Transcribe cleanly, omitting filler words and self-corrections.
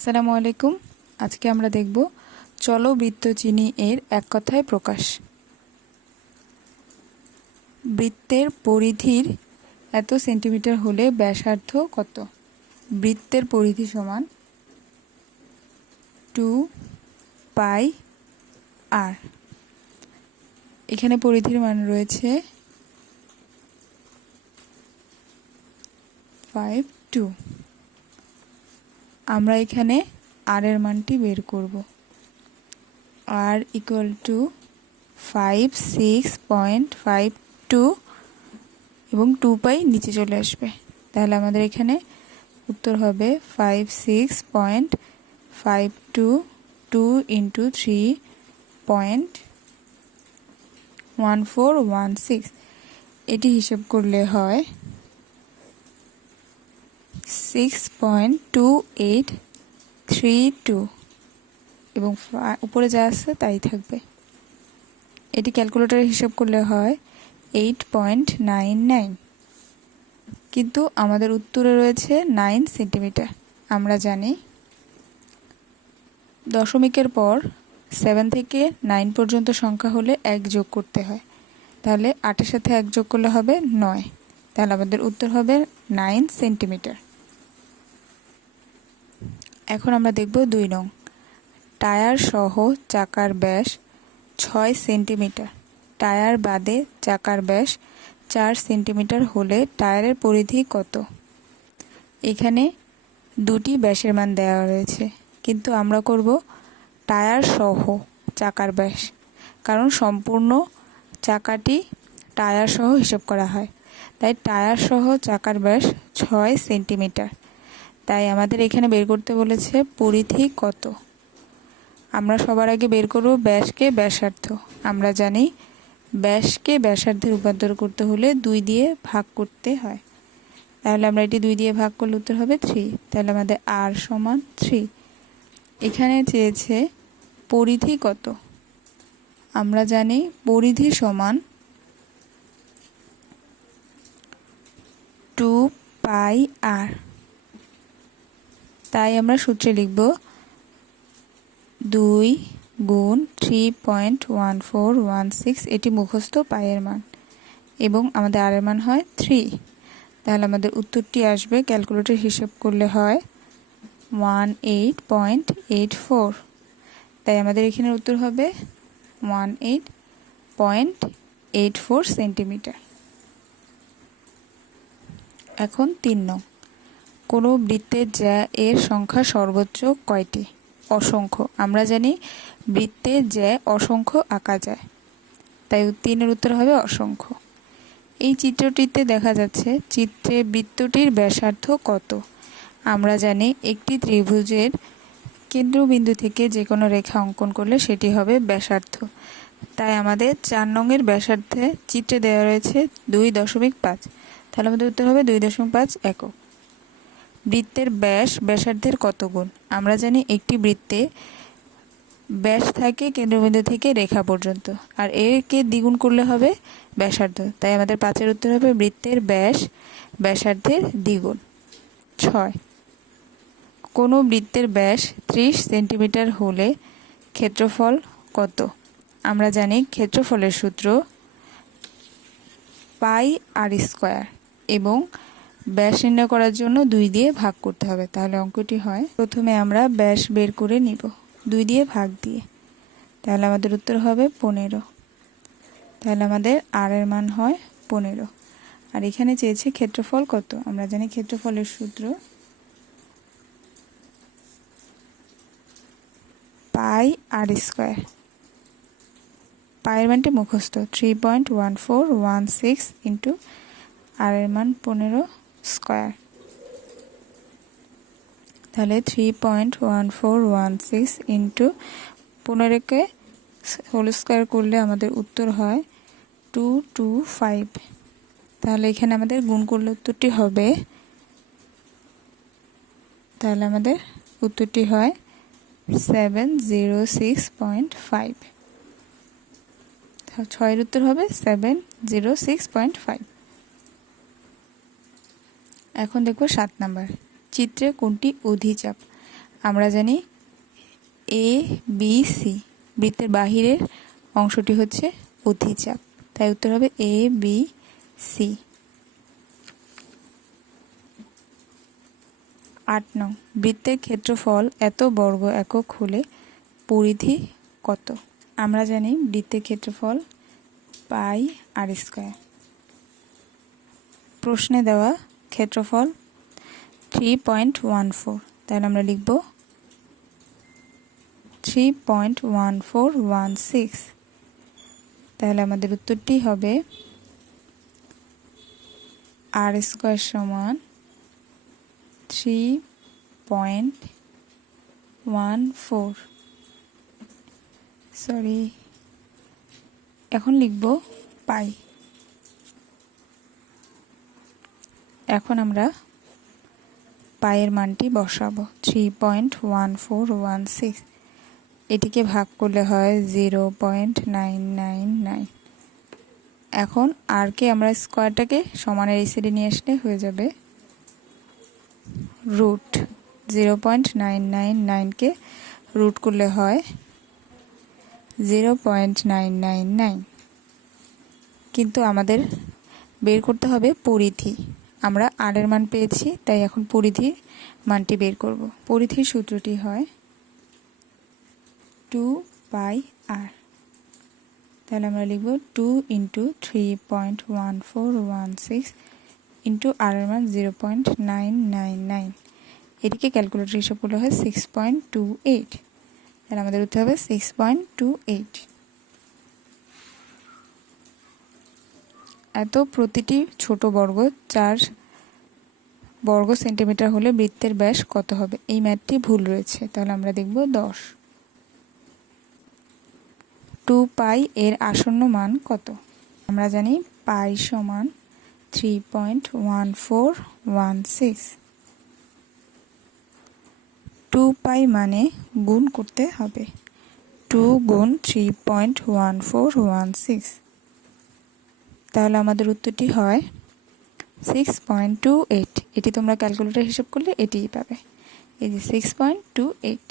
আসসালামু আলাইকুম। আজকে আমরা দেখব চলো বৃত্ত চিনি এর এক কথায় প্রকাশ। বৃত্তের পরিধির এত সেন্টিমিটার হলে ব্যাসার্ধ কত? বৃত্তের পরিধি সমান 2 পাই আর। এখানে পরিধির মান রয়েছে 5 2। আমরা এখানে আর এর মানটি বের করব। আর ইকুয়াল টু 56.52 এবং 2 পাই নিচে চলে আসবে। তাহলে আমাদের এখানে উত্তর হবে 56.52 2 ইন্টু 3.1416। এটি হিসেব করলে হয় 6.2832 এবং উপরে যা আছে তাই থাকবে। এটি ক্যালকুলেটরে হিসাব করলে হয় 8.99, কিন্তু আমাদের উত্তরে রয়েছে 9 সেন্টিমিটার। আমরা জানি দশমিকের পর 7 থেকে 9 পর্যন্ত সংখ্যা হলে 1 যোগ করতে হয়। তাহলে 8-এর সাথে 1 যোগ করলে হবে 9। তাহলে আমাদের উত্তর হবে 9 সেন্টিমিটার। এখন আমরা দেখব 2 নং। টায়ার সহ চাকার ব্যাস 6 সেন্টিমিটার, টায়ার বাদে চাকার ব্যাস 4 সেন্টিমিটার হলে টায়ারের পরিধি কত? এখানে দুটি ব্যাসের মান দেওয়া রয়েছে, কিন্তু আমরা করব টায়ার সহ চাকার ব্যাস, কারণ সম্পূর্ণ চাকাটি টায়ার সহ হিসাব করা হয়। তাই টায়ার সহ চাকার ব্যাস 6 সেন্টিমিটার। তাই আমাদের এখানে বের করতে বলেছে পরিধি কত। আমরা সবার আগে বের করব ব্যাসকে ব্যাসার্ধ। আমরা জানি ব্যাসকে ব্যাসার্ধে রূপান্তর করতে হলে 2 দিয়ে ভাগ করতে হয়। তাহলে আমরা এটি 2 দিয়ে ভাগ করলে উত্তর হবে 3। তাহলে আমাদের আর সমান 3। এখানে চেয়েছে পরিধি কত। আমরা জানি পরিধি সমান 2 পাই আর। তাই আমরা সূত্রে লিখব 2 গুণ 3.1416, এটি মুখস্থ পাইয়ের মান, এবং আমাদের আর এর মান হয় 3। তাহলে আমাদের উত্তরটি আসবে ক্যালকুলেটর হিসাব করলে হয় 18.84। তাই আমাদের এখানে উত্তর হবে 18.84 সেন্টিমিটার। এখন 3 নং। কোনো বৃত্তের জ্যা এর সংখ্যা সর্বোচ্চ কয়টি? অসংখ্য। আমরা জানি বৃত্তে জ্যা অসংখ্য আঁকা যায়, তাই 3-এর উত্তর হবে অসংখ্য। এই চিত্রটিতে দেখা যাচ্ছে চিত্রে বৃত্তটির ব্যাসার্ধ কত। আমরা জানি একটি ত্রিভুজের কেন্দ্রবিন্দু থেকে যে কোনো রেখা অঙ্কন করলে সেটি হবে ব্যাসার্ধ। তাই আমাদের 4 নংয়ের ব্যাসার্ধে চিত্রে দেওয়া রয়েছে 2.5। তাহলে আমাদের উত্তর হবে 2.5 একক। বৃত্তের ব্যাস ব্যাসার্ধের কত গুণ? আমরা জানি একটি বৃত্তে ব্যাস থাকে কেন্দ্রবিন্দু থেকে রেখা পর্যন্ত, আর এরকে দ্বিগুণ করলে হবে ব্যাসার্ধ। তাই আমাদের 5-এর উত্তর হবে বৃত্তের ব্যাস ব্যাসার্ধের দ্বিগুণ। 6। কোনো বৃত্তের ব্যাস 30 সেন্টিমিটার হলে ক্ষেত্রফল কত? আমরা জানি ক্ষেত্রফলের সূত্র পাই আর স্কয়ার, এবং ব্যাস নির্ণয় করার জন্য 2 দিয়ে ভাগ করতে হবে। তাহলে অঙ্কটি হয়, প্রথমে আমরা ব্যাস বের করে নিব 2 দিয়ে ভাগ দিয়ে। তাহলে আমাদের উত্তর হবে 15। তাহলে আমাদের আর এর মান হয় 15। আর এখানে চেয়েছে ক্ষেত্রফল কত। আমরা জানি ক্ষেত্রফলের সূত্র পাই আর স্কয়ার। পায়ের মানটি মুখস্থ 3.1416 ইন্টু আর এর মান 15 স্কয়ার। তাহলে 3.1416 ইন্টু 15কে হোল স্কয়ার করলে আমাদের উত্তর হয় 225। তাহলে এখানে আমাদের গুণ করলে উত্তরটি হবে, তাহলে আমাদের উত্তরটি হয় 706.5। 6-এর উত্তর হবে 706.5। এখন দেখব 7 নাম্বার। চিত্রে কোনটি অধিচাপ? আমরা জানি এ বি সি, বৃত্তের বাহিরের অংশটি হচ্ছে অধিচাপ, তাই উত্তর হবে এ বি সি। 8 নং, বৃত্তের ক্ষেত্রফল এত বর্গ একক হলে পরিধি কত? আমরা জানি বৃত্তের ক্ষেত্রফল পাই আর স্কয়ার। প্রশ্নে দেওয়া ক্ষেত্রফল 3.14, তাহলে আমরা লিখব 3.1416। তাহলে আমাদের উত্তরটি হবে আর স্কয়ার সমান 3.14, সরি, এখন লিখব পাই। এখন আমরা পায়ের মানটি বসাবো 3.1416, এটিকে ভাগ করলে হয় 0.999। এখন আর কে আমরা স্কয়ারটাকে সমানের এই সাইডে নিয়ে আসলে হয়ে যাবে রুট। 0.999কে রুট করলে হয় 0.999, কিন্তু আমাদের বের করতে হবে পরিধি। আমরা আর এর মান পেয়েছি, তাই এখন পরিধির মানটি বের করব। পরিধির সূত্রটি হয় 2 পাই আর, তাহলে আমরা লিখব 2 ইন্টু 3.1416 ইন্টু আর এর মান 0.999। এটিকে ক্যালকুলেটর হিসাব করলে হয় 6.28, তাহলে আমাদের উত্তর হবে 6.28। এত প্রতিটি ছোট বর্গ 4 বর্গ সেন্টিমিটার হলে বৃত্তের ব্যাস কত হবে? এই ম্যাথটি ভুল রয়েছে, তাহলে আমরা দেখব 10। 2 পাই এর আসন্ন মান কত? আমরা জানি পাই সমান 3.1416। 2 পাই মানে গুণ করতে হবে, 2 গুণ 3.1416, তাহলে আমাদের উত্তরটি হয় 6.28। এটি তোমরা ক্যালকুলেটর হিসাব করলে এটিই পাবে, এই যে 6.28।